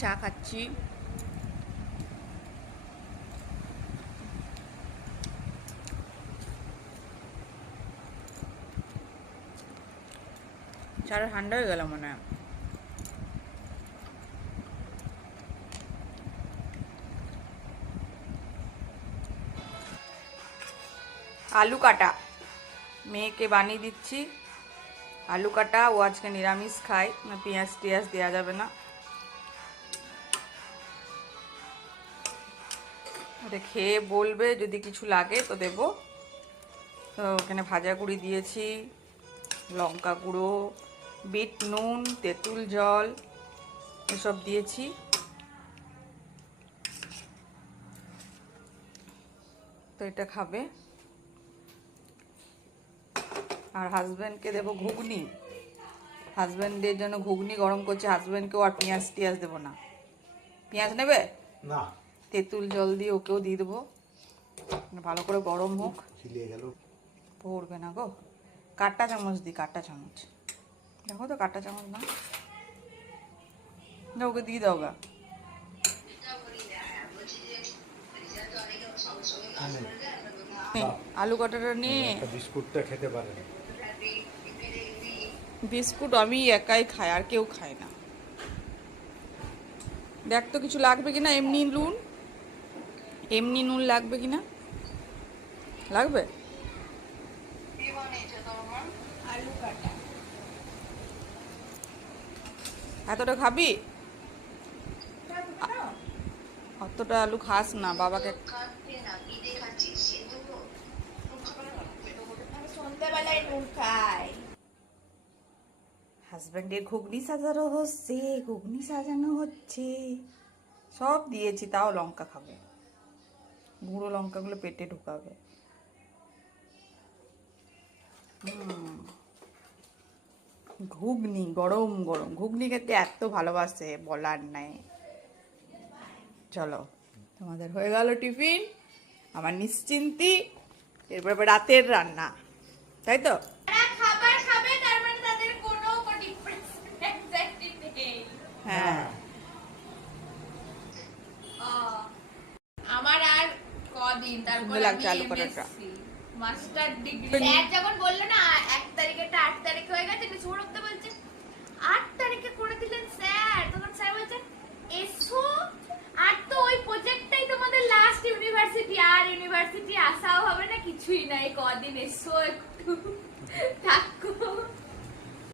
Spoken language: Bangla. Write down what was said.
চা খাচ্ছি। চাটা ঠান্ডা হয়ে গেল মনে হয়। আলু কাটা মেয়েকে বানিয়ে দিচ্ছি। আলু কাটা, ও আজকে নিরামিষ খায়, পেঁয়াজ টিয়াজ দেওয়া যাবে না। ওটা খেয়ে বলবে যদি কিছু লাগে তো দেবো। তো ওখানে ভাজা গুঁড়ি দিয়েছি, লঙ্কা গুঁড়ো, বিট নুন, তেঁতুল জল এসব দিয়েছি। তো এটা খাবে। আর হাজব্যান্ডকে দেবো ঘুগনি। হাজব্যান্ডের জন্য ঘুগনি গরম করছে। হাজব্যান্ডকেও আর পেঁয়াজ টিয়াজ দেবো না। পেঁয়াজ নেবে না? তেঁতুল জল দিয়ে ওকেও দিয়ে দেবো, ভালো করে গরম হোক। পড়বে না গো। কাঁটা চামচ দিই, কাঁটা চামচ দেখো তো, কাঁটা চামচ না, ওকে দিয়ে দাও গা। আলু কাটাটা নিয়ে বিস্কুটটা খেতে পারে। বিস্কুট আমি একাই খাই, আর কেউ খায় না। দেখ তো কিছু লাগবে কিনা, এমনি নুন, এমনি নুন লাগবে কিনা। লাগবে? আলু কাটা এতটা খাবি? অতটা আলু খাস না, বাবাকে সন্ধ্যাবেলায় নুন খাই। হাজব্যান্ডের ঘুগনি সাজানো হচ্ছে, ঘুগনি সাজানো হচ্ছে। সব দিয়েছি, তাও লঙ্কা খাবে। গুঁড়ো লঙ্কাগুলো পেটে ঢুকাবে। ঘুগনি গরম গরম, ঘুগনি খেতে এত ভালোবাসে বলার নাই। চলো, তোমাদের হয়ে গেল টিফিন, আমার নিশ্চিন্তি। এরপর রাতের রান্না, তাই তো? হ্যাঁ, আমার আর কদিন তারপর লাগছে আলু করাটা। মাস্টার ডিগ্রি যখন বললো না 1 তারিখে 8 তারিখ হয়ে গেছে,